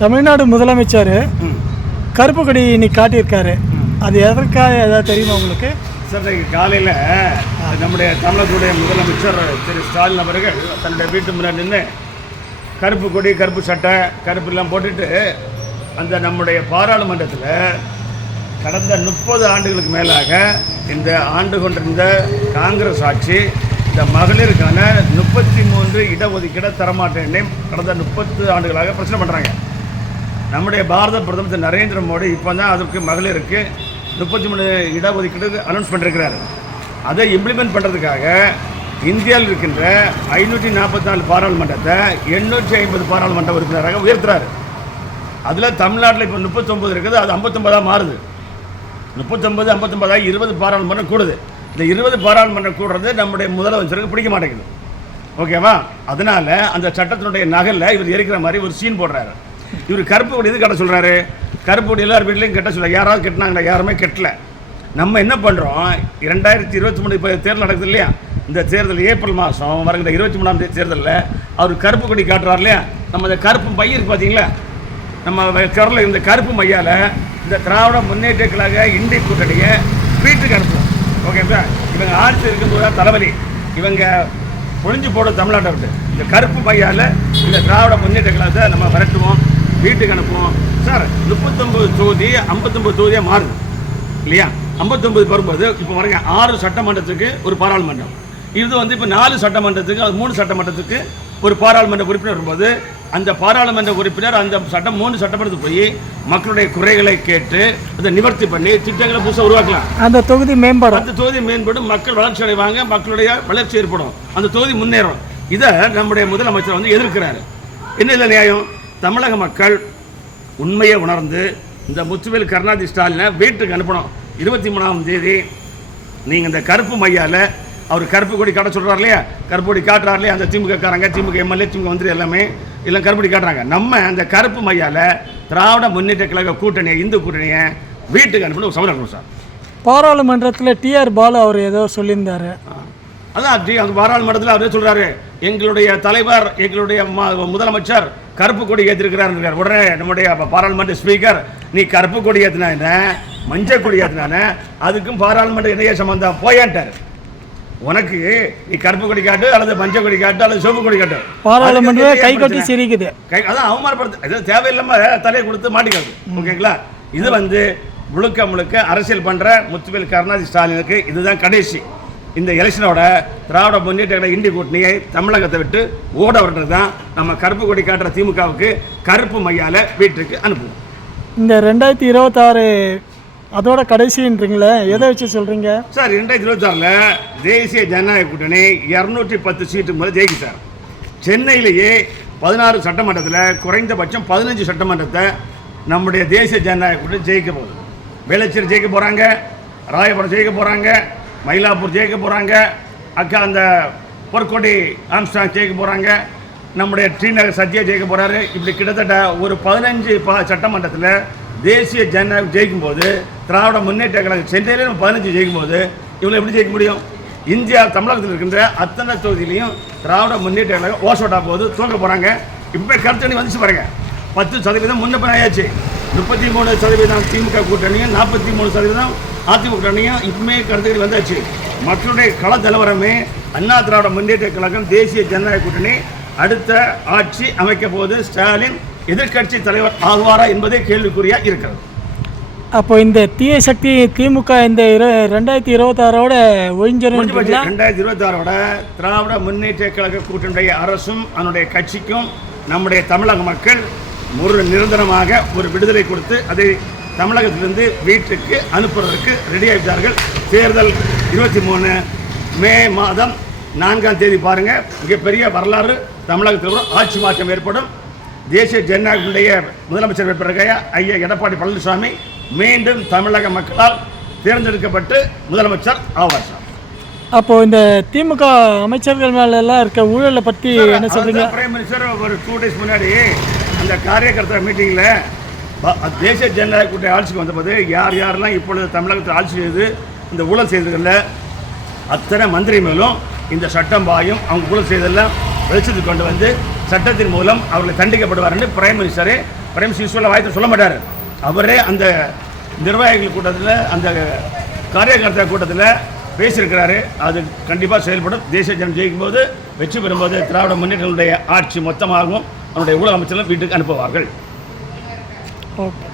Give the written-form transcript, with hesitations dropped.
தமிழ்நாடு முதலமைச்சர் கருப்பு கொடி இன்னைக்கு காட்டியிருக்காரு. அது எதற்காக ஏதாவது தெரியுமா உங்களுக்கு? சார், காலையில் நம்முடைய தமிழகத்துடைய முதலமைச்சர் திரு ஸ்டாலின் அவர்கள் தன்னுடைய வீட்டு முன்னாடி நின்று கருப்பு கொடி, கருப்பு சட்டை, கருப்பு எல்லாம் போட்டுட்டு அந்த நம்முடைய பாராளுமன்றத்தில் கடந்த 30 ஆண்டுகளுக்கு மேலாக இந்த ஆண்டு கொண்டிருந்த காங்கிரஸ் ஆட்சி இந்த மகளிருக்கான 33 இடஒதுக்கீடை தரமாட்டேன்னே கடந்த 30 ஆண்டுகளாக பிரச்சனை பண்ணுறாங்க. நம்முடைய பாரத பிரதமர் திரு நரேந்திர மோடி இப்போ தான் அதற்கு மகளிருக்கு 33 இடஒதுக்கீடு அனௌன்ஸ் பண்ணிருக்கிறாரு. அதை இம்ப்ளிமெண்ட் பண்ணுறதுக்காக இந்தியாவில் இருக்கின்ற 544 பாராளுமன்றத்தை 850 பாராளுமன்ற உறுப்பினராக உயர்த்துறாரு. அதில் தமிழ்நாட்டில் இப்போ 39 இருக்குது, அது 59 மாறுது. 39 59 20 பாராளுமன்றம் கூடுது. இந்த 20 பாராளுமன்றம் கூடுறது நம்முடைய முதலமைச்சருக்கு பிடிக்க மாட்டேங்குது. ஓகேவா? அதனால அந்த சட்டத்தினுடைய நகலில் இவர் எரிக்கிற மாதிரி ஒரு சீன் போடுறாரு. இவர் கருப்பு கொடி எது கட்ட சொல்கிறாரு? கருப்பு கொடி எல்லார் வீட்லையும் கட்ட சொல்ல. யாராவது கட்டினாங்களா? யாருமே கட்டல. நம்ம என்ன பண்ணுறோம், 2023 இப்போ தேர்தல் நடக்குது இல்லையா? இந்த தேர்தல் ஏப்ரல் மாதம் வருகிற 23ஆம் தேதி தேர்தலில் அவர் கருப்பு கொடி காட்டுறாரு இல்லையா? நம்ம அந்த கருப்பு மைய இருக்கு பார்த்தீங்களா? நம்ம கரில் இந்த கருப்பு மையால் இந்த திராவிட முன்னேற்ற கழக இந்திய கூட்டணியை வீட்டுக்கு அனுப்புவோம். ஓகேங்களா? இவங்க ஆட்சி இருக்கும்போது தலைவலி இவங்க ஒழிஞ்சு போட தமிழ்நாட்டை விட்டு இந்த கருப்பு மையால் இந்த திராவிட முன்னேற்ற கழகத்தை நம்ம விரட்டுவோம், வீட்டுக்கு அனுப்புவோம். சார், 39 தொகுதி 59 தொகுதியாக மாறுது இல்லையா? 59 வரும்போது இப்போ வரைங்க 6 சட்டமன்றத்துக்கு ஒரு பாராளுமன்றம். இது வந்து இப்போ 4 சட்டமன்றத்துக்கு, அது 3 சட்டமன்றத்துக்கு ஒரு பாராளுமன்ற உறுப்பினர் வரும்போது அந்த பாராளுமன்ற உறுப்பினர் அந்த 3 சட்டமன்றத்துக்கு போய் மக்களுடைய குறைகளை கேட்டு அதை நிவர்த்தி பண்ணி திட்டங்களை புதுசாக உருவாக்கலாம். அந்த தொகுதி மேம்படும். அந்த தொகுதி மேம்படும், மக்கள் வளர்ச்சி அடைவாங்க, மக்களுடைய வளர்ச்சி ஏற்படும், அந்த தொகுதி முன்னேறும். இதை நம்முடைய முதலமைச்சர் வந்து எதிர்க்கிறாரு. என்ன இல்லை நியாயம்? தமிழக மக்கள் உண்மையை உணர்ந்து இந்த முத்துவேல் கருணாநிதி ஸ்டாலினை வீட்டுக்கு அனுப்பணும். 23ஆம் தேதி நீங்கள் இந்த கருப்பு மையால் அவர் கருப்பு கொடி காட்ட சொல்கிறார் இல்லையா? கருப்பு கொடி காட்டுறாரு இல்லையா? அந்த திமுக காரங்க, திமுக எம்எல்ஏ, திமுக மந்திரி எல்லாமே எல்லாம் கருப்பு கொடி காட்டுறாங்க. நம்ம அந்த கருப்பு மையால் திராவிட முன்னேற்ற கழக கூட்டணியை, இந்து கூட்டணியை வீட்டுக்கு அனுப்பணும் ஒரு சமரம் சார். பாராளுமன்றத்தில் டிஆர் பாலு அவர் ஏதோ சொல்லியிருந்தாரு. அதான் அந்த பாராளுமன்றத்தில் அவரே சொல்கிறாரு, எங்களுடைய தலைவர், எங்களுடைய முதலமைச்சர் கருப்பு கொடி ஏற்றிருக்கிறார். உடனே நம்முடைய பாராளுமன்ற ஸ்பீக்கர், நீ கருப்பு கொடி ஏற்றினா என்ன, மஞ்சள் கொடி ஏற்றினானே, அதுக்கும் பாராளுமன்ற இணைய சம்பந்தம் போயான்ட்டார். உனக்கு நீ கருப்பு கொடி காட்டு, அல்லது மஞ்சள் கொடி காட்டு, அல்லது சிவப்பு கொடி காட்டு, பாராளுமன்றம் கை கொட்டி சிரிக்குது. அதான் அவமானப்படுத்து, இது தேவையில்லாம தலையை கொடுத்து மாட்டிக்கிறது. ஓகேங்களா? இது வந்து முழுக்க முழுக்க அரசியல் பண்ற முத்துவேல் கருணாநிதி ஸ்டாலினுக்கு இதுதான் கடைசி. இந்த எலெக்ஷனோட திராவிட முன்னேற்ற இந்திய கூட்டணியை தமிழகத்தை விட்டு ஓட விடுறது தான் நம்ம கருப்பு கொடி காட்டுற திமுகவுக்கு கருப்பு மையால வீட்டுக்கு அனுப்புவோம். இந்த 2026 அதோட கடைசின்றீங்களே, எதை வச்சு சொல்கிறீங்க சார்? 2026 தேசிய ஜனநாயக கூட்டணி 210 சீட்டு முதல் ஜெயிக்கு சார். சென்னையிலேயே 16 சட்டமன்றத்தில் குறைந்தபட்சம் 15 சட்டமன்றத்தை நம்முடைய தேசிய ஜனநாயக கூட்டணி ஜெயிக்க போகுது. வேளச்சேரி ஜெயிக்க போகிறாங்க, ராயபுரம் ஜெயிக்க போகிறாங்க, மயிலாப்பூர் ஜெயிக்க போகிறாங்க, அந்த பொற்கொடி ஆம்ஸ்டாங் ஜெயிக்க போகிறாங்க, நம்முடைய ஸ்ரீநகர் சத்யா ஜெயிக்க போகிறாரு. இப்படி கிட்டத்தட்ட ஒரு 15 சட்டமன்றத்தில் தேசிய ஜனநாயகம் ஜெயிக்கும் போது, திராவிட முன்னேற்ற கழகம் சென்னையிலே 15 ஜெயிக்கும் போது இவங்களை எப்படி ஜெயிக்க முடியும்? இந்தியா தமிழகத்தில் இருக்கின்ற அத்தனை தொகுதியிலையும் திராவிட முன்னேற்ற கழகம் ஓசோட்டா போது தூங்க போகிறாங்க. இப்போ கருத்தணி வந்துச்சு பாருங்க, 10% முன்னப்ப ஆயாச்சு. 33% திமுக கூட்டணியும் 43% அதிமுக கூட்டணியும் இப்பவுமே கருத்துக்கள் வந்தாச்சு. மக்களுடைய கள நிலவரமே அண்ணா திராவிட முன்னேற்ற கழகம் தேசிய ஜனநாயக கூட்டணி அடுத்த ஆட்சி அமைக்க போது ஸ்டாலின் எதிர்கட்சி தலைவர் ஆகுவாரா என்பதே கேள்விக்குறியா இருக்கிறது. அப்போ இந்த தீய சக்தி திமுக இந்த 2026 ஒழிஞ்சிடும். 2026 திராவிட முன்னேற்ற கழக கூட்டணியுடைய அரசும் அதனுடைய கட்சிக்கும் நம்முடைய தமிழக மக்கள் ஒரு நிரந்தரமாக ஒரு விடுதலை கொடுத்து அதை தமிழகத்திலிருந்து வீட்டுக்கு அனுப்புவதற்கு ரெடி ஆகிட்டார்கள். தேர்தல் 23 மே மாதம் 4ஆம் தேதி பாருங்கள், மிகப்பெரிய வரலாறு தமிழகத்தில் ஆட்சி மாற்றம் ஏற்படும். தேசிய ஜனநாயகத்துடைய முதலமைச்சர் வேட்பாளர் ஐயா எடப்பாடி பழனிசாமி மீண்டும் தமிழக மக்களால் தேர்ந்தெடுக்கப்பட்டு முதலமைச்சர் ஆவார் சார். அப்போ இந்த திமுக அமைச்சர்கள் மேல எல்லாம் இருக்க ஊழலை பற்றி என்ன சொல்றீங்க? பிரைம் மினிஸ்டர் ஒரு 2 days முன்னாடி அந்த காரியகர்த்தா மீட்டிங்கில் தேசிய ஜனநாயக கூட்டணி ஆட்சிக்கு வந்தபோது யார் யாரெல்லாம் இப்பொழுது தமிழகத்தில் ஆட்சி செய்து இந்த ஊழல் செய்ததில்ல அத்தனை மந்திரி மேலும் இந்த சட்டம் பாயும் அவங்க ஊழல் செய்ததெல்லாம் வெளிச்சத்துக்கு கொண்டு வந்து சட்டத்தின் மூலம் அவர்களை தண்டிக்கப்படுவார் என்று பிரைம் மினிஸ்டரே பிரைம் யூஸ்வலாக வாய்த்து சொல்ல மாட்டார். அவரே அந்த நிர்வாகிகள் கூட்டத்தில், அந்த காரியகர்த்தா கூட்டத்தில் பேசியிருக்கிறாரு. அது கண்டிப்பாக செயல்படும். தேசிய ஜனம் ஜெயிக்கும் போது, வெற்றி பெறும்போது திராவிட முன்னேற்றங்களுடைய ஆட்சி மொத்தமாகவும் அவனுடைய ஊழல் அமைச்சர்களும் வீட்டுக்கு அனுப்புவார்கள். ஓகே.